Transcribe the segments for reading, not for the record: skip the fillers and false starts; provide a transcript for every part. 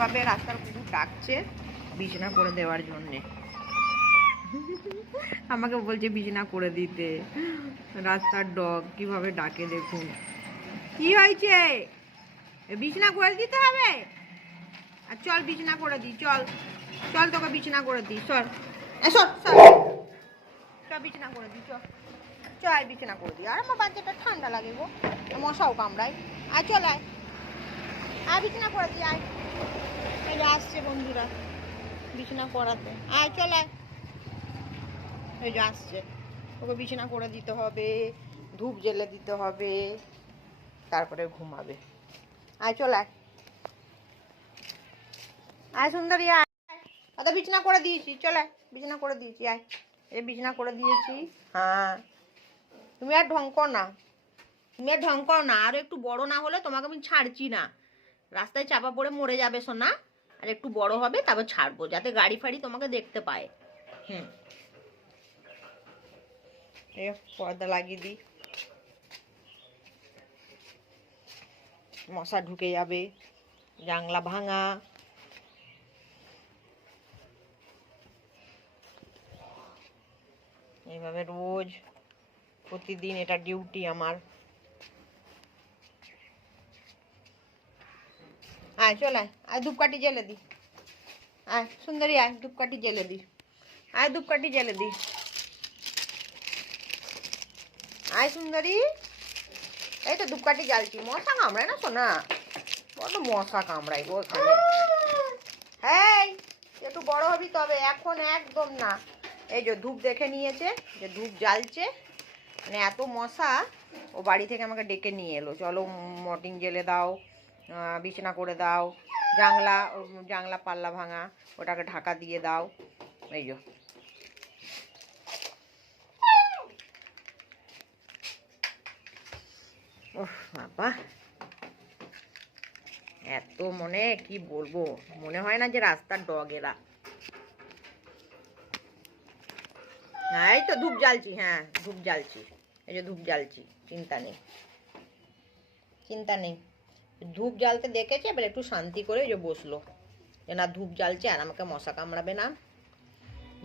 কিভাবে রাস্তার কুকুর ডাকছে বিছানা করে দেওয়ার জন্যে। আমাকে বলছে বিছানা করে দিতে। রাস্তার ডগ কিভাবে ডাকে দেখুন। কি হয়েছে? বিছানা করে দিতে হবে। আর চল বিছানা করে দিই, চল চল তোকে বিছানা করে দিই, চল চল বিছানা করে দিই, চল চল বিছানা করে দিই। আর আমার বাচ্চাটা ঠান্ডা লাগে গো, মশাও কামড়ায়। আর চল আয়, আয় বিছানা করে দিই, আয়। এই যে আসছে বন্ধুরা বিছানা করাতে, আয় চল আয়। এই যে আসছে, ওকে বিছানা করে দিতে হবে, ধূপ জ্বেলে দিতে হবে, তারপরে ঘুমাবে। আয় চল আয়, আয় সুন্দরী আয়। দাদা বিছানা করে দিয়েছি, চল আয়, বিছানা করে দিয়েছি, আয়। এই বিছানা করে দিয়েছি। হ্যাঁ তুমি আর ঢং কর না, তুমি আর ঢং কর না। আরো একটু বড় না হলে তোমাকে আমি ছাড়ছি না। রাস্তায় চাপা পড়ে মরে যাবে সোনা। আর একটু বড় হবে তারপর ছাড়বো, যাতে গাড়ি ফাড়ি তোমাকে দেখতে পায়। পর্দা লাগিয়ে দিই, মশা ঢুকে যাবে। জানলা ভাঙা। এইভাবে রোজ প্রতিদিন এটা ডিউটি আমার। আয় চল আয়, আয় ধূপকাঠি জ্বেলে দি, আয় সুন্দরী আয় ধূপকাঠি জ্বেলে দি, আয় ধূপকাঠি জ্বেলে দি, আয় সুন্দরী। এই তো ধূপকাঠি জ্বালছি। মশা কামড়ায় না সোনা, বড় মশা কামড়াই গো এখানে। হ্যাঁ একটু বড় হবি তবে, এখন একদম না। এই যে ধূপ দেখে নিয়েছে যে ধূপ জ্বালছে, মানে এত মশা। ও বাড়ি থেকে আমাকে ডেকে নিয়ে এলো, চলো মর্টিন জ্বেলে দাও, বিছানা করে দাও, জাংলা পাল্লা ভাঙা, ওটাকে ঢাকা দিয়ে দাও। এই যে ওহ বাবা, এত মনে কি বলবো, মনে হয় না যে রাস্তার ডগ এরা। হ্যাঁ এই তো ধূপ জ্বালছি, হ্যাঁ ধূপ জ্বালছি, এই যে ধূপ জ্বালছি, চিন্তা নেই চিন্তা নেই। ধূপ জ্বালতে দেখেছে, এবার একটু শান্তি করে যে বসলো, যে না ধূপ জ্বালছে আর আমাকে মশা কামড়াবে না।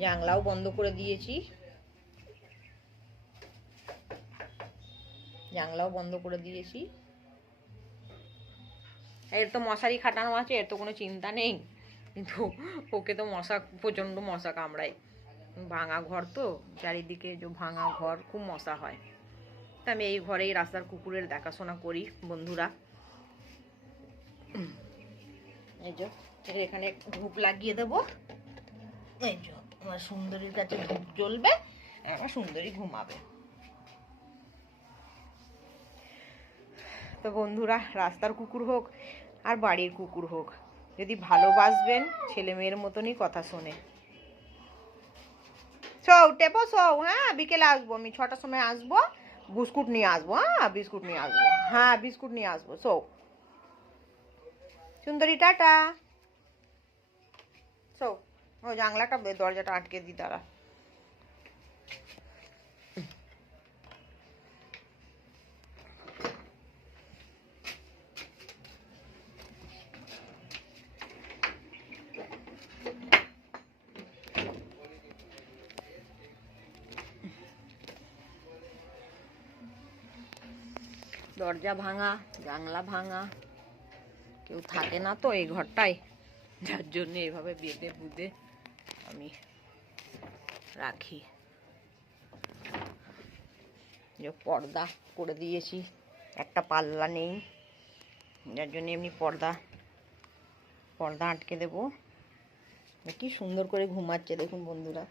জানলাও বন্ধ করে দিয়েছি, জানলাও বন্ধ করে দিয়েছি। এর তো মশারি খাটানো আছে, এর তো কোনো চিন্তা নেই, কিন্তু ওকে তো মশা, প্রচণ্ড মশা কামড়ায়। ভাঙা ঘর তো, চারিদিকে যে ভাঙা ঘর, খুব মশা হয়। তা আমি এই ঘরেই রাস্তার কুকুরের দেখাশোনা করি বন্ধুরা। এই যে এখানে ধূপ লাগিয়ে দেবো, এই যে আমার সুন্দরীর কাছে ধূপ জ্বলবে, আমার সুন্দরী ঘুমাবে। তো বন্ধুরা, রাস্তার কুকুর হোক আর বাড়ির কুকুর হোক, যদি ভালোবাসবেন ছেলে মেয়ের মতনই কথা শোনে। সৌ টেপো সৌ, হ্যাঁ বিকেলে আসবো আমি, 6টার সময় আসবো, বিস্কুট নিয়ে আসবো। হ্যাঁ বিস্কুট নিয়ে আসবো, হ্যাঁ বিস্কুট নিয়ে আসবো। সৌ সুন্দরী টাটা। সৌ ও জানলাটা দরজাটা আটকে দি তারা। দরজা ভাঙা, জানলা ভাঙা, কেউ থাকে না তো এই ঘরটায়, যার জন্য এইভাবে বেঁধে বুঁধে আমি রাখি। যে পর্দা করে দিয়েছি, একটা পাল্লা নেই, যার জন্য এমনি পর্দা আটকে দেবো। কি সুন্দর করে ঘুমাচ্ছে দেখুন বন্ধুরা।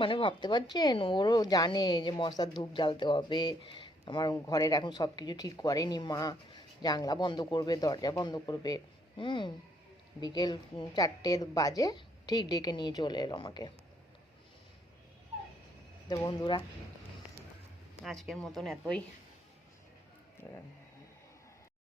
মানে ভাবতে পারছেন, ওরও জানে যে মশার ধূপ জ্বালতে হবে। আমার ঘরের এখন সব কিছু ঠিক করেনি মা, জানলা বন্ধ করবে, দরজা বন্ধ করবে। বিকেল 4টে বাজে ঠিক ডেকে নিয়ে চলে এলো আমাকে। তো বন্ধুরা আজকের মতন এতই।